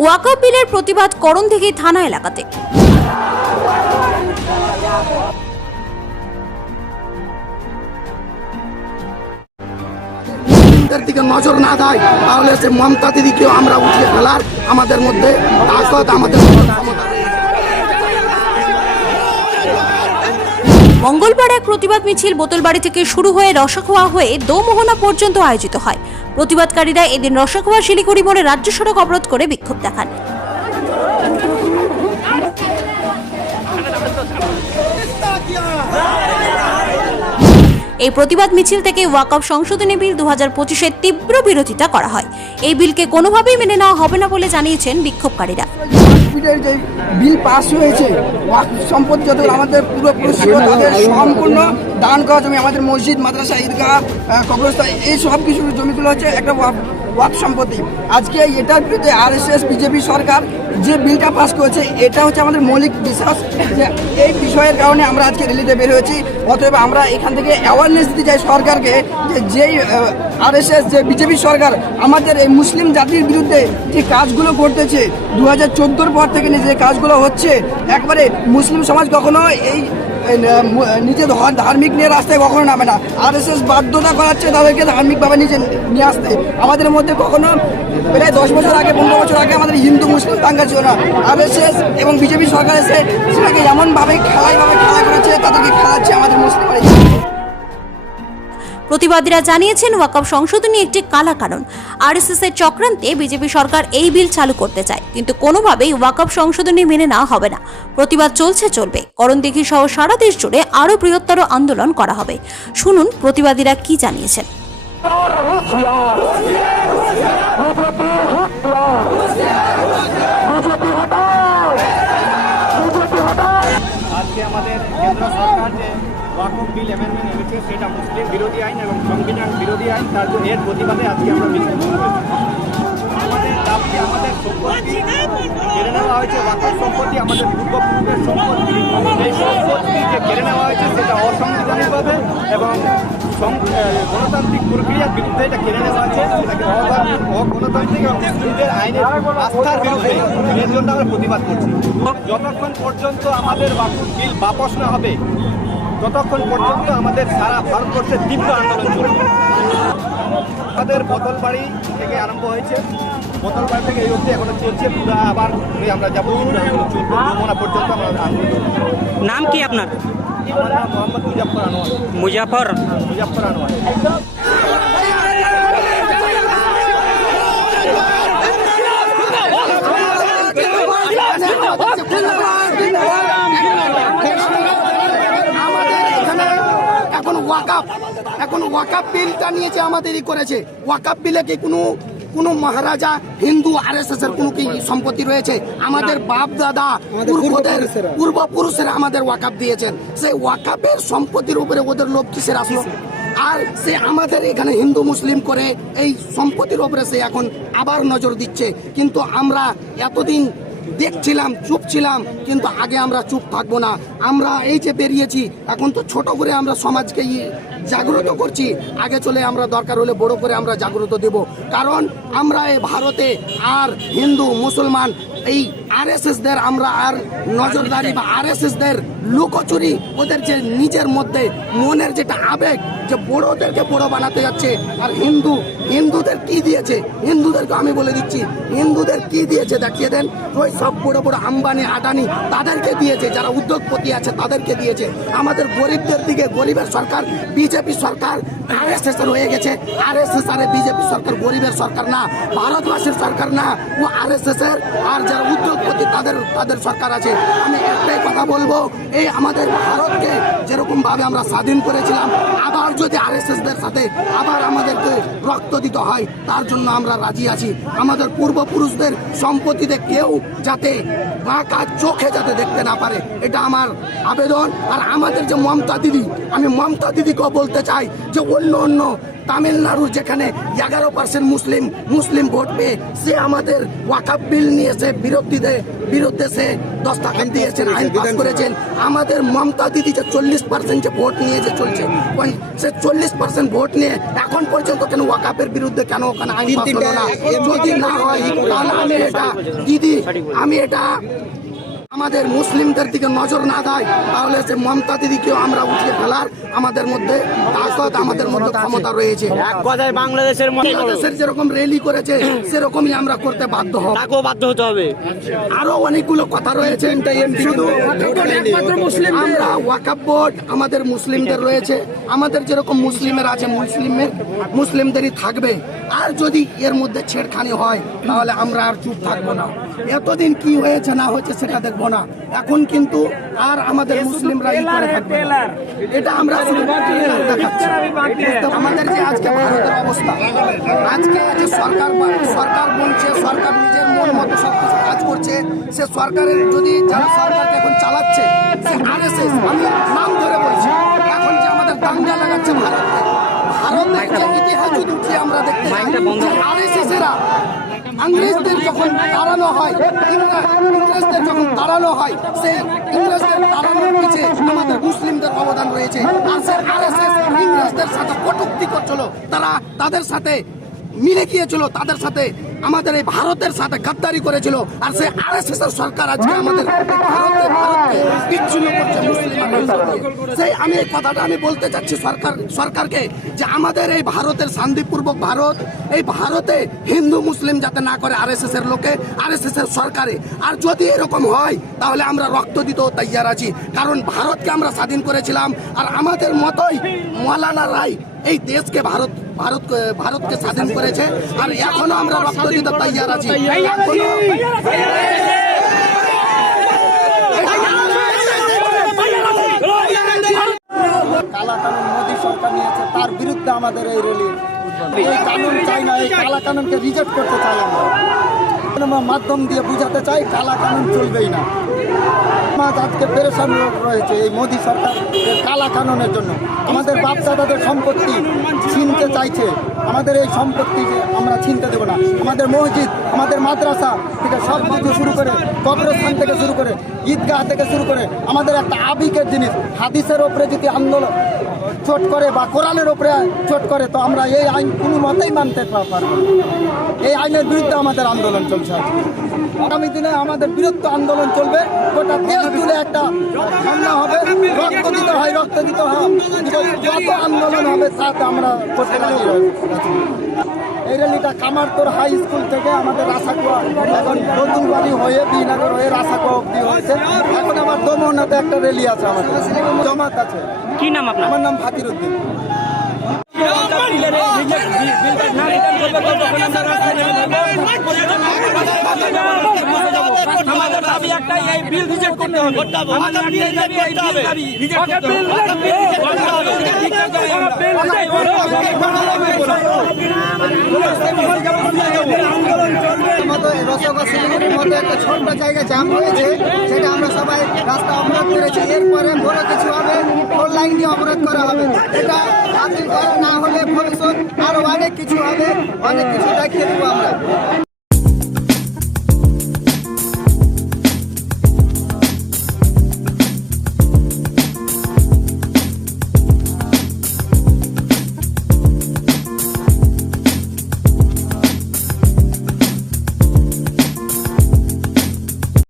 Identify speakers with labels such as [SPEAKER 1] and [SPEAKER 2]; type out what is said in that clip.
[SPEAKER 1] ওয়াকফ বিলের প্রতিবাদ করণ থেকে থানা এলাকাতে
[SPEAKER 2] দিকে নজর না দেয় তাহলে সে মমতা দিদিকেও আমরা উঠিয়ে ফেলার আমাদের মধ্যে তাকত আমাদের।
[SPEAKER 1] মঙ্গলবার এক প্রতিবাদ মিছিল বোতলবাড়ি থেকে শুরু হয়ে রসাখোয়া হয়ে দোমোহনা পর্যন্ত আয়োজিত হয় প্রতিবাদকারীরা এদিন রসাখোয়া শিলিগুড়ি মোড়ে রাজ্য সড়ক অবরোধ করে বিক্ষোভ দেখান। এই প্রতিবাদ মিছিল থেকে ওয়াকফ সংশোধনী বিল দু হাজার পঁচিশের তীব্র বিরোধিতা করা হয়। এই বিলকে কোনোভাবেই মেনে নেওয়া হবে না বলে জানিয়েছেন বিক্ষোভকারীরা।
[SPEAKER 3] হসপিটাল যে বিল পাস হয়েছে সম্পদ সম্পত্তি যত আমাদের পুরো ছিল তাদের সম্পূর্ণ দান করা জমি আমাদের মসজিদ মাদ্রাসা ঈদগাহ কবরস্থা কবরস্থান এই সব কিছু জমিগুলো হচ্ছে। একটা ওয়াকফ সম্পত্তি। আজকে এটার বিরুদ্ধে আর এস বিজেপি সরকার যে বিলটা পাস করেছে, এটা হচ্ছে আমাদের মৌলিক বিশ্বাস যে এই বিষয়ের কারণে আমরা আজকে র্যালিতে বের হয়েছি। অতএব আমরা এখান থেকে অ্যাওয়ারনেস দিতে চাই সরকারকে যে যেই আর এস এস যে বিজেপি সরকার আমাদের এই মুসলিম জাতির বিরুদ্ধে যে কাজগুলো করতেছে দু হাজার পর থেকে যে কাজগুলো হচ্ছে, একবারে মুসলিম সমাজ কখনো এই এই ন- মু- নিজে ধার্মিক নিয়ে রাস্তায় কখনো নামে না। আর এস এস বাধ্যতা করাচ্ছে তাদেরকে ধার্মিকভাবে নিজে নিয়ে আসতে। আমাদের মধ্যে কখনো প্রায় দশ বছর আগে, পনেরো বছর আগে আমাদের হিন্দু, মুসলিম দাঙ্গা ছিল না। আর এস এস এবং বিজেপি সরকার এসে সেটাকে এমনভাবে খেলাইভাবে খেলা করেছে, তাদেরকে খেলাচ্ছে আমাদের মুসলিমরা
[SPEAKER 1] প্রতিবাদীরা জানিয়েছেন, ওয়াকফ সংশোধনী একটি কালা কানুন আরএসএস এর চক্রান্তে বিজেপি সরকার এই বিল চালু করতে চায়, কিন্তু কোনোভাবেই ওয়াকফ সংশোধনী মেনে নেওয়া হবে না। প্রতিবাদ চলছে, চলবে। করণদিঘি সহ সারা দেশ জুড়ে আরও বৃহত্তর আন্দোলন করা হবে। শুনুন প্রতিবাদীরা কি জানিয়েছেন।
[SPEAKER 4] আমাদের কেন্দ্র সরকার যে ওয়াকফ বিল অ্যামেন্ডমেন্ট সেটা মুসলিম বিরোধী আইন এবং সংবিধান বিরোধী আইন, তার এর প্রতিবাদে আজকে আমরা আমাদের দাবি, আমাদের সম্পত্তি কেড়ে নেওয়া হয়েছে, ওয়াকফ সম্পত্তি, আমাদের পূর্বপুরুষের সম্পত্তি। এই সম্পত্তি যে কেড়ে নেওয়া হয়েছে, সেটা অসাংবিধানিকভাবে এবং গণতান্ত্রিক প্রক্রিয়ার বিরুদ্ধে এটা কেড়ে নেওয়া হয়েছে, সেটাকে অগণ- অগণতান্ত্রিক এবং মুসলিমদের আইনের আস্থার বিরুদ্ধে এর জন্য আমরা প্রতিবাদ করছি। যতক্ষণ পর্যন্ত আমাদের ওয়াকফ বিল বাপস না হবে ততক্ষণ পর্যন্ত আমাদের সারা ভারতবর্ষে তীব্র আন্দোলন চলবে আমাদের বোতলবাড়ি থেকে আরম্ভ হয়েছে। বোতলবাড়ি থেকে এই অবধি এখনও চলছে। পুরা আবার আমরা যাব। চলবে। মোনা পর্যন্ত আমরা আন্দোলন
[SPEAKER 5] নাম কি আপনার?
[SPEAKER 4] মোহাম্মদ মুজাফর আনোয়ার।
[SPEAKER 5] মুজাফর
[SPEAKER 4] মুজাফর আনোয়ার
[SPEAKER 2] আমাদের এখানে এখন ওয়াকাপ এখন ওয়াকাপ বিলটা নিয়েছে আমাদেরই করেছে। ওয়াকাপ বিলে কি কোনো কোনো মহারাজা হিন্দু আর এস এস এর কোনো কি সম্পত্তি রয়েছে? আমাদের বাপ দাদা পূর্বদের পূর্বপুরুষেরা আমাদের ওয়াকাপ দিয়েছেন। সেই ওয়াকাপের সম্পত্তির উপরে ওদের লোভ কিসের আসলো? আর সে আমাদের এখানে হিন্দু মুসলিম করে এই সম্পত্তির উপরে সে এখন আবার নজর দিচ্ছে। কিন্তু আমরা এতদিন দেখছিলাম চুপ ছিলাম কিন্তু আগে আমরা চুপ থাকব না। আমরা এই যে বেরিয়েছি, এখন তো ছোট করে আমরা সমাজকে জাগ্রত করছি। আগে চলে আমরা দরকার হলে বড় করে আমরা জাগ্রত দেব। কারণ আমরা এই ভারতে আর হিন্দু, মুসলমান এই আরএসএস দের আমরা আর নজরদারি বা আরএসএস দের লুকোচুরি ওদের যে নিজের মধ্যে মনের যেটা আবেগ, যে বড়োদেরকে বড় বানাতে যাচ্ছে, আর হিন্দু, হিন্দুদের কি দিয়েছে? হিন্দুদেরকে আমি বলে দিচ্ছি, হিন্দুদের কি দিয়েছে দেখিয়ে দেন। ওই সব বড় বড় আম্বানি, আদানি তাদেরকে দিয়েছে, যারা উদ্যোগপতি আছে তাদেরকে দিয়েছে। আমাদের গরিবদের দিকে, গরিবের সরকার বিজেপি সরকার আরএসএস এর হয়ে গেছে। আরএসএস আর বিজেপি সরকার গরিবের সরকার না, ভারতবাসীর সরকার না, ও আরএসএস এর আর যারা উদ্যোগপতি, তাদের তাদের সরকার আছে। আমি একটাই কথা বলব, এই আমাদের ভারতকে যেরকমভাবে আমরা স্বাধীন করেছিলাম, আবার যদি আরএসএস দের সাথে আবার আমাদেরকে রক্ত দিতে হয়, তার জন্য আমরা রাজি আছি। আমাদের পূর্বপুরুষদের সম্পত্তিতে কেউ যাতে বাঁকা চোখে যাতে দেখতে না পারে, এটা আমার আবেদন। আর আমাদের যে মমতা দিদি, আমি মমতা দিদিকেও বলতে চাই যে অন্য অন্য তামিলনাড়ুর যেখানে এগারো পার্সেন্ট মুসলিম মুসলিম ভোট পেয়ে সে আমাদের ওয়াকাপ বিল নিয়ে সে বিরোধীদের বিরুদ্ধে সে দস্তাখান দিয়েছেন আইন পাস করেছেন আমাদের মমতা দিদি যে চল্লিশ পার্সেন্ট যে ভোট নিয়ে যে চলছে সে চল্লিশ পার্সেন্ট ভোট নিয়ে এখন পর্যন্ত কেন ওয়াকাপের বিরুদ্ধে কেন ওখানে আইন পাস হলো না? যদি না হয় তাহলে আমি এটা দিদি আমি এটা আমাদের মুসলিমদের দিকে নজর না দেয় তাহলে সে মমতা দিদিকেও আমরা উঠিয়ে ফেলার আমাদের মধ্যে তাকত আমাদের মধ্যে ক্ষমতা রয়েছে।
[SPEAKER 6] এক কথায় বাংলাদেশের
[SPEAKER 2] বাংলাদেশের যেরকম র্যালি করেছে সেরকমই আমরা করতে বাধ্য হব।
[SPEAKER 6] তাকেও বাধ্য হতে হবে।
[SPEAKER 2] আরও অনেকগুলো কথা রয়েছে। শুধু আমরা ওয়াকাব বোর্ড আমাদের মুসলিমদের রয়েছে। আমাদের যেরকম মুসলিমের আছে মুসলিমের মুসলিমদেরই থাকবে। আর যদি এর মধ্যে ছেড়খানি হয় তাহলে আমরা আর চুপ থাকব না। এতদিন কি হয়েছে না হয়েছে সেটা দেখব। না। এখন কিন্তু আর আমাদের মুসলিমরা করে থাকবে এটা আমরা। আমাদের যে আজকে ভারতের অবস্থা। আজকে যে সরকার সরকার বলছে সরকার নিজের মন মতো সব কিছু কাজ করছে। সে সরকারের যদি যারা সরকারকে এখন চালাচ্ছে সে আরএসএস আমি নাম ধরে বলছি এখন যে আমাদের দাঙ্গা লাগাচ্ছে ভারতকে ভারতের যে ইতিহাস যদি উঠিয়ে আমরা দেখতে পাই যে আরএসএস এরা ইংরেজদের যখন তাড়ানো হয় ইংরা- ইংরেজদের যখন তাড়ানো হয়, সেই ইংরেজদের তাড়ানোর পিছিয়ে আমাদের মুসলিমদের অবদান রয়েছে। আর ইংরেজদের সাথে কটুক্তি করছিল। তারা তাদের সাথে মিলে গিয়েছিল তাদের সাথে আমাদের এই ভারতের সাথে গাদ্দারি করেছিল আর সে আরএসএস এর সরকার আজকে আমাদের ভারতে ভারতকে বিচ্ছিন্ন করছে মুসলিম সেই আমি এই কথাটা আমি বলতে চাচ্ছি সরকার সরকারকে যে আমাদের এই ভারতের শান্তিপূর্বক ভারত এই ভারতে হিন্দু মুসলিম যাতে না করে আর এস এস এর লোকে আরএসএস এর সরকারে। আর যদি এরকম হয় তাহলে আমরা রক্ত দিতেও তৈয়ার আছি। কারণ ভারতকে আমরা স্বাধীন করেছিলাম আর আমাদের মতোই মৌলানা রায় এই দেশকে ভারত ভারত ভারতকে স্বাধীন করেছে। আর এখনও আমরা রক্ত দিতে তৈয়ার আছি। এখনও
[SPEAKER 7] কালা কানুন মোদী সরকার নিয়েছে তার বিরুদ্ধে আমাদের এই র্যালি এই কানুন চাই না এই কালা কানুনকে রিজেক্ট করতে চাই আমরা। মাধ্যম দিয়ে বুঝাতে চাই কালা কানুন চলবেই না। আজকে পেরেশান রয়েছে এই মোদী সরকার কালা কানুনের জন্য। আমাদের বাপদাদাদের সম্পত্তি ছিনতে চাইছে। আমাদের এই সম্পত্তি আমরা ছিনতে দেবো না। আমাদের মসজিদ, আমাদের মাদ্রাসা থেকে সব কিছু শুরু করে, কবরস্থান থেকে শুরু করে, ঈদগাহ থেকে শুরু করে, আমাদের একটা আবিকের জিনিস, হাদিসের ওপরে যদি আন্দোলন চোট করে বা কোরআনের উপরে চোট করে, তো আমরা এই আইন কোনো মতেই মানতে পারব। এই আইনের বিরুদ্ধে আমাদের আন্দোলন চলছে আগামী দিনে আমাদের বীরত্ব আন্দোলন চলবে, গোটা দেশ জুড়ে একটা হামলা হবে, রক্ত দিতে হয়, রক্ত দিতে হয় যত আন্দোলন হবে, তাতে আমরা করতে রয়েছি। এই র্যালিটা কামারতোর হাই স্কুল থেকে আমাদের রাসাকুয়া এখন নতুন বাড়ি হয়ে বিনগর হয়ে রাসাকুয়া অব্দি হয়েছে এখন আমার দমনাতে একটা র্যালি আছে আমাদের জমাত আছে
[SPEAKER 5] কি নাম আপনার
[SPEAKER 7] আমার নাম ফাতির উদ্দিন
[SPEAKER 6] দাবি একটাই এই বিল রিজেক্ট করতে হবে আমাদের একটাই দাবি এই বিল দাবি রিজেক্ট করতে
[SPEAKER 7] মতো একটা ছোট্ট জায়গায় জ্যাম হয়েছে সেটা আমরা সবাই রাস্তা অবরোধ করেছি এরপরে বড় কিছু হবে ফোর লাইন দিয়ে অবরোধ করা হবে এটা বাতিল করা না হলে ভবিষ্যৎ আরও অনেক কিছু হবে অনেক কিছু দেখিয়ে দেবো আমরা